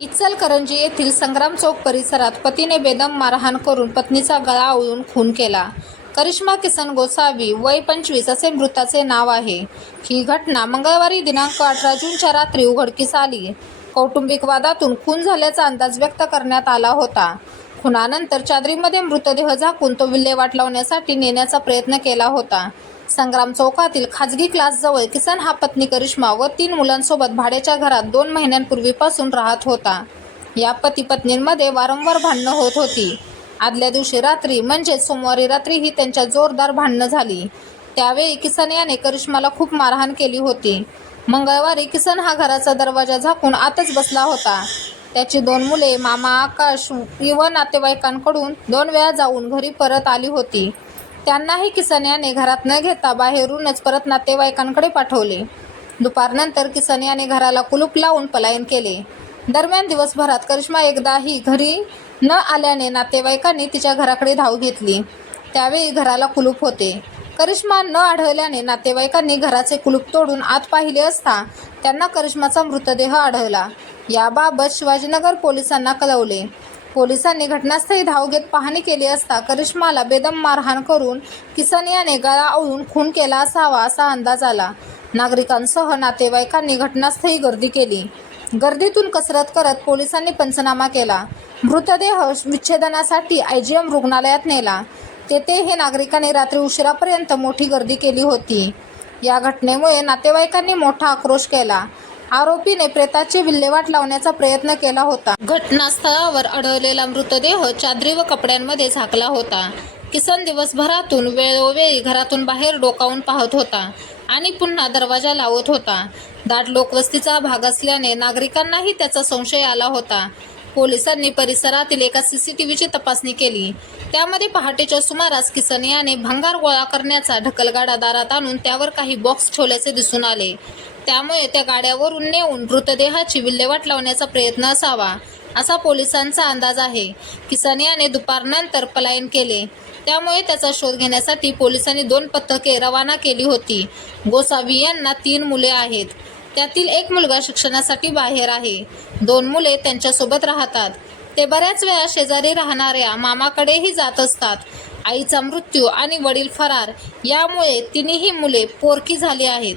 इचलकरंजी येथील संग्राम चौक परिसरात पतीने बेदम मारहाण करून पत्नीचा गळा आवळून खून केला. करिश्मा किसन गोसावी वय पंचवीस असे मृताचे नाव आहे. ही घटना मंगळवारी दिनांक अठरा जूनच्या रात्री उघडकीस आली. कौटुंबिक वादातून खून झाल्याचा अंदाज व्यक्त करण्यात आला होता. खुनानंतर चादरीमध्ये मृतदेह झाकून तो विल्हेवाट लावण्यासाठी नेण्याचा प्रयत्न केला होता. संग्राम चौकातील खाजगी क्लासजवळ किसन हा पत्नी करिश्मा व तीन मुलांसोबत भाड्याच्या घरात दोन महिन्यांपूर्वीपासून राहत होता. या पती पत्नींमध्ये वारंवार भांडणं होत होती. आदल्या दिवशी रात्री म्हणजेच सोमवारी रात्री ही त्यांच्या जोरदार भांडणं झाली. त्यावेळी किसन याने करिश्माला खूप मारहाण केली होती. मंगळवारी किसन हा घराचा दरवाजा झाकून आतच बसला होता. त्याची दोन मुले मामा आकाश व नातेवाईकांकडून दोन वेळा जाऊन घरी परत आली होती. त्यांनाही किसन याने घरात न घेता बाहेरूनच परत नातेवाईकांकडे पाठवले. दुपारनंतर किसन याने घराला कुलूप लावून पलायन केले. दरम्यान दिवसभरात करिश्मा एकदाही घरी न आल्याने नातेवाईकांनी तिच्या घराकडे धाव घेतली. त्यावेळी घराला कुलूप होते. करिश्मा न आढळल्याने नातेवाईकांनी घराचे कुलूप तोडून आत पाहिले असता त्यांना करिश्माचा मृतदेह आढळला. याबाबत शिवाजीनगर पोलिसांना कळवले. पोलिसांनी घटनास्थळी धाव घेत पाहणी केली असता करिश्माला बेदम मारहाण करून किसन याने गळा आवळून खून केला असावा असा अंदाज आला. नागरिकांसह नातेवाईकांनी घटनास्थळी गर्दी केली. गर्दीतून कसरत करत पोलिसांनी पंचनामा केला. मृतदेह विच्छेदनासाठी आय जी एम रुग्णालयात नेला. तेथे हे नागरिकांनी रात्री उशिरापर्यंत मोठी गर्दी केली होती. या घटनेमुळे नातेवाईकांनी मोठा आक्रोश केला. आरोपीने प्रेताची विल्हेवाट लावण्याचा प्रयत्न केला होता. घटनास्थळावर आढळलेला मृतदेह चादरी व कपड्यांमध्ये झाकला होता. किसन दिवसभरातून वेळोवेळी घरातून बाहेर डोकावून पाहत होता आणि पुन्हा दरवाजा लावत होता. दाट लोकवस्तीचा भाग असल्याने नागरिकांनाही त्याचा संशय आला होता. पोलिसांनी परिसरातील एका सीसीटीव्हीची तपासणी केली. त्यामध्ये पहाटेच्या सुमारास किसन याने भंगार गोळा करण्याचा ढकलगाडा दारात आणून त्यावर काही बॉक्स ठेवल्याचे दिसून आले. त्यामुळे त्या गाड्यावरून नेऊन मृतदेहाची विल्हेवाट लावण्याचा प्रयत्न असावा असा पोलिसांचा अंदाज आहे. किसन याने दुपारनंतर पलायन केले. त्यामुळे त्याचा शोध घेण्यासाठी पोलिसांनी दोन पथके रवाना केली होती. गोसावी यांना तीन मुले आहेत. त्यातील एक मुलगा शिक्षणासाठी बाहेर आहे. दोन मुले त्यांच्यासोबत राहतात. ते बऱ्याच वेळा शेजारी राहणाऱ्या मामाकडेही जात असतात. आईचा मृत्यू आणि वडील फरार यामुळे तिन्ही मुले पोरकी झाली आहेत.